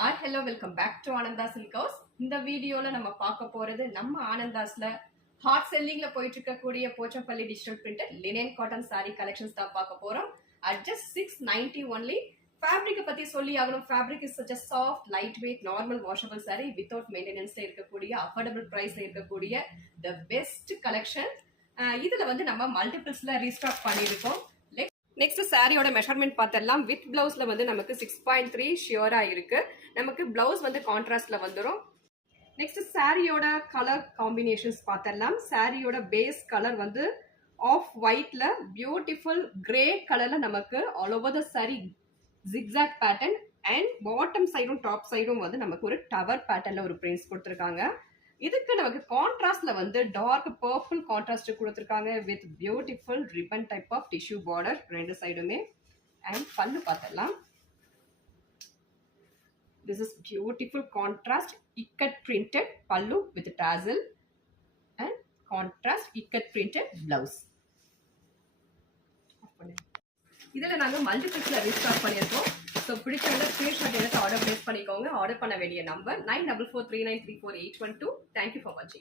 Hello, welcome back to Ananda Silk House. இந்த வீடியோல நம்ம பார்க்க போறது நம்ம ஆனந்தாஸ்ல ஹாட் செல்லிங்ல போயிட்டு இருக்கக்கூடிய Pochampalli digital printed linen cotton saree collections தான் பார்க்க போறோம். At just 690 only. Fabric பத்தி சொல்லி ஆகணும். Fabric is such a soft, lightweight, normal washable saree without maintenance இருக்கக்கூடிய affordable priceல இருக்கக்கூடிய the best collection. இதுல வந்து நம்ம மல்டிபிள்ஸ்ல ரீஸ்டாக் பண்ணிருக்கோம். நெக்ஸ்ட் சாரியோட மெஷர்மெண்ட் பார்த்தலாம். வித் பிளவுஸ்ல வந்து நமக்கு 6.3 ஷியோரா இருக்கு. நமக்கு பிளவுஸ் வந்து கான்ட்ராஸ்ட்ல வந்துடும். நெக்ஸ்ட் சாரியோட கலர் காம்பினேஷன்ஸ் பார்த்தலாம். சாரியோட பேஸ் கலர் வந்து ஆஃப் ஒயிட்ல பியூட்டிஃபுல் கிரே கலர்ல நமக்கு all over the sorry zigzag pattern and bottom சைடும் டாப் சைடும் வந்து நமக்கு ஒரு டவர் பேட்டர்ன்ல ஒரு பிரிண்ட்ஸ் கொடுத்துருக்காங்க. இதுக்கு நமக்கு கான்ட்ராஸ்ட்ல வந்து டார்க் பர்பிள் கான்ட்ராஸ்ட் கொடுத்துருக்காங்க with beautiful ribbon type of tissue border ரெண்டு சைடுமே. அண்ட் பல்லு பார்த்தலாம். This is beautiful contrast ikat printed pallu with tassel and contrast ikat printed blouse. இதுல நாங்க மல்டிபிள்ஸ்ல ரீஸ்டாக் பண்ணியிருக்கோம். ஸோ பிடிச்சவங்க ஸ்க்ரீன்ஷாட் எடுத்து ஆர்டர் பிளேஸ் பண்ணிக்கோங்க. ஆர்டர் பண்ண வேண்டிய நம்பர் 9443934812. தேங்க்யூ ஃபார் வாட்சிங்.